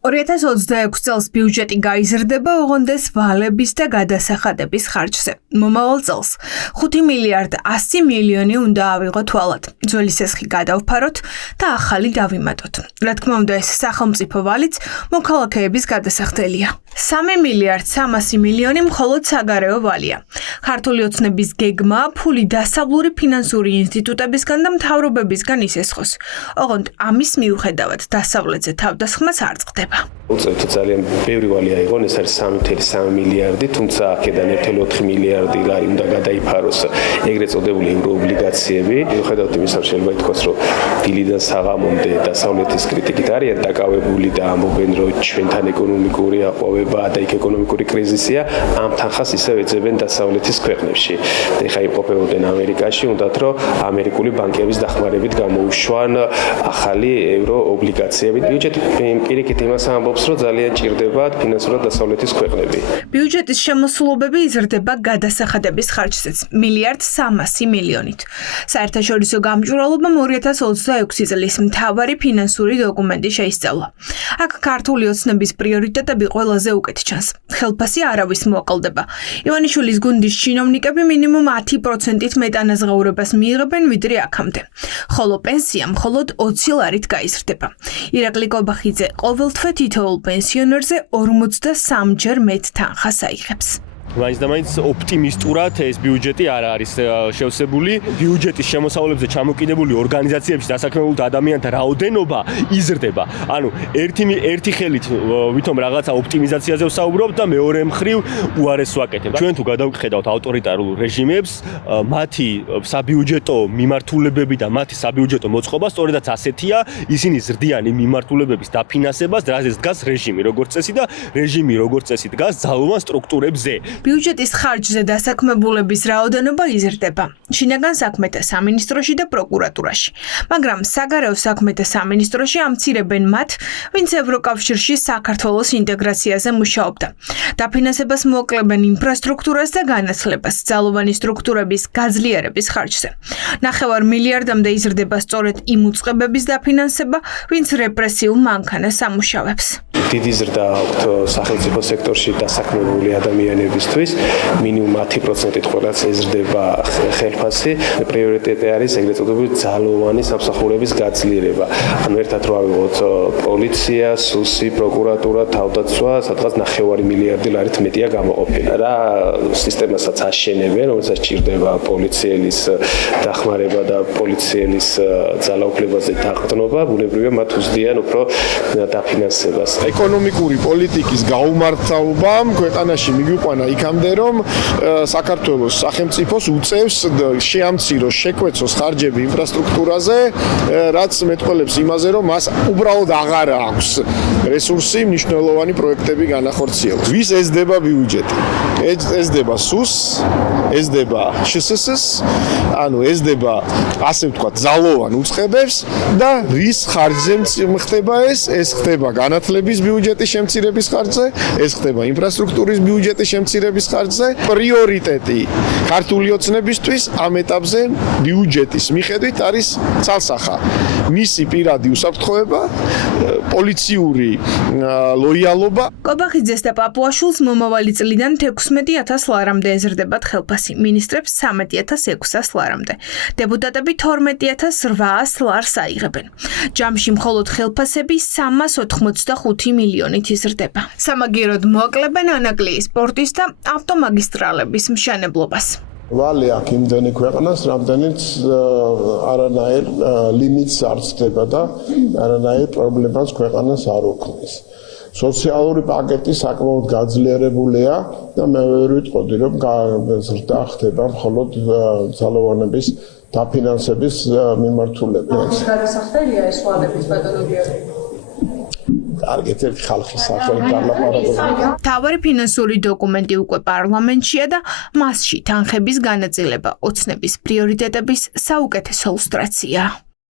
2026 წელს ბიუჯეტი გაიზრდება ოღონდეს ვალების და გადასახადების ხარჯზე. მომავალ წელს 5 მილიარდ 100 მილიონი უნდა ავიღოთ ვალად. ძველი სესხი გადავფაროთ და ახალი დავიმატოთ. რა თქმა უნდა, ეს სახელმწიფო ვალიც მოქალაქეების გადასახდელია. 3 მილიარდ 300 მილიონი მხოლოდ საგარეო ვალია. ქართული ოცნების გეგმა ფული დასავლური ფინანსური ინსტიტუტებისგან და მთავრობებისგან ისესხოს. ოღონდ ამის მიუხედავად დასავლეთზე თავდასხმაც არ წყდება. უწევთ ძალიან ბევრი ვალი აიღონ, ეს არის 3.3 მილიარდი, თუმცა აქედან 1.4 მილიარდი ლარი უნდა გადაიფაროს ეგრეთ წოდებული ევროობლიგაციები. მიუხედავად იმისა, შეიძლება ითქვას, რომ დილიდან საღამომდე დასავლეთის კრიტიკით არიან დაკავებული და ამბობენ, რომ ჩვენთან ეკონომიკური აყვავება და იქ ეკონომიკური კრიზისია, ამ თანხას ისევ ეძებენ დასავლეთის ქვეყნებში. ეხლა იმყოფებოდნენ ამერიკაში, უნდათ რომ ამერიკული ბანკების დახმარებით გამოუშვან ახალი ევროობლიგაციები. ბიუჯეტი პირიქით იმას ამბობს, რომ ძალიან ჭირდებათ ფინანსურად დასავლეთის ქვეყნები. ბიუჯეტის შემოსულობები იზრდება გადასახადების ხარჯზეც მილიარდ 300 მილიონით. საერთაშორისო გამჭვირვალობამ 2026 წლის მთავარი ფინანსური დოკუმენტი შეისწავლა. აქ ქართული ოცნების პრიორიტეტები ყველაზე უკეთ ჩანს. ხელფასი არავის მოაკლდება. ივანიშვილის გუნდის ჩინოვნიკები მინიმუმ 10%-ით მეტანაზღაურებას მიიღებენ ვიდრე აქამდე. ხოლო პენსია მხოლოდ 20 ლარით გაიზრდება. ირაკლი კობახიძე ყოველთვე თითოეულ პენსიონერზე 43-ჯერ მეტ თანხას აიღებს. მაინც და მაინც ოპტიმისტურად ეს ბიუჯეტი არ არის შევსებული. ბიუჯეტის შემოსავლებზე ჩამოკიდებული ორგანიზაციების დასაქმებულთა ადამიანთა რაოდენობა იზრდება. ანუ ერთი ხელით ვითომ რაღაცა ოპტიმიზაციაზე ვსაუბრობ და მეორე მხრივ უარეს ვაკეთებ. ჩვენ თუ გადავხედავთ ავტორიტარულ რეჟიმებს, მათი საბიუჯეტო მიმართულებები და მათი საბიუჯეტო მოწყობა სწორედაც ასეთია, ისინი ზრდიან იმ მიმართულებების დაფინანსებას, რაზეც დგას რეჟიმი, როგორც წესი და რეჟიმი როგორც წესი დგას ძალოვან სტრუქტურებზე. ბიუჯეტის ხარჯზე დასაქმებულების რაოდენობა იზრდება. შინაგან საქმეთა სამინისტროში და პროკურატურაში. მაგრამ საგარეო საქმეთა სამინისტროში ამცირებენ მათ, ვინც ევროკავშირში საქართველოს ინტეგრაციაზე მუშაობდა. დაფინანსებას მოაკლებენ ინფრასტრუქტურას და განათლებას, ძალოვანი სტრუქტურების გაძლიერების ხარჯზე. 9 მილიარდამდე იზრდება სწორედ იმ უწყებების დაფინანსება, ვინც რეპრესიულ მანქანას ამუშავებს. დიდი ზრდა აქვთ სახელმწიფო სექტორში დასაქმებული ადამიანებისთვის, მინიმუმ 10%-ით ყველაც ეზრდება ხელფასი. პრიორიტეტი არის ეგრეთ წოდებული ძალოვანი სამსახურების გაძლიერება. ანუ ერთად რო ავიღოთ პოლიცია, სუსი, პროკურატურა, თავდაცვა, სადღაც 9 მილიარდი ლარით მეტია გამოყოფილი. რა სისტემასაც აშენებენ, რომელსაც ჭირდება პოლიციელის დახმარება და პოლიციელის ძალაუფლებაზე დაყრდნობა, ბუნებრივია მათ უზდიან უფრო დაფინანსებას. ეკონომიკური პოლიტიკის გაუმართავობამ ქვეყანაში მიგვიყვანა იქამდე, რომ საქართველოს სახელმწიფოს უწევს შეამციროს, შეკვეცოს ხარჯები ინფრასტრუქტურაზე, რაც მეტყველებს იმაზე, რომ მას უბრალოდ აღარ აქვს რესურსი მნიშვნელოვანი პროექტები განახორციელოს. ვის ეზდება ბიუჯეტი? ეზდება სუს, ეზდება შსს, ანუ ეზდება ასე ვთქვათ ძალოვან უწყებებს და რის ხარჯზე ხდება ეს ხდება განათლების ბიუჯეტის შემცირების ხარჯზე, ეს ხდება ინფრასტრუქტურის ბიუჯეტის შემცირების ხარჯზე. პრიორიტეტი ქართული ოცნებისთვის ამ ეტაპზე ბიუჯეტის მიხედვით არის ცალსახა. მისი პირადი უსაფრთხოება, პოლიციური ლოიალობა. კობახიძეს და პაპუაშვილს მომავალი წლიდან 16,000 ლარამდე ეზრდებათ ხელფასი, მინისტრებს 13,600 ლარამდე. დეპუტატები 12,800 ლარს აიღებენ. ჯამში მხოლოდ ხელფასები 385 მილიონით იზრდება. სამაგიეროდ მოაკლებენ ანაკლიის სპორტის და ავტომაგისტრალების მშენებლობას. ვალი აქ იმდენი ქვეყნას, რამდენიც არანაირ ლიმიტს არ ცდება და არანაირ პრობლემას ქვეყანას არ უქმნის. სოციალური პაკეტი საკმაოდ გაძლიერებულია და მე ვერ ვიტყოდი, რომ ზრდა ხდება მხოლოდ ძალოვანების დაფინანსების მიმართულებით. გადასახდელია ეს ვალების ბატონობიები. კარგით, ერთი ხალხის სახელი პარლამენტში. მთავარი ფინანსური დოკუმენტი უკვე პარლამენტშია და მასში თანხების განაწილება ოცნების პრიორიტეტების საუკეთესო ილუსტრაცია.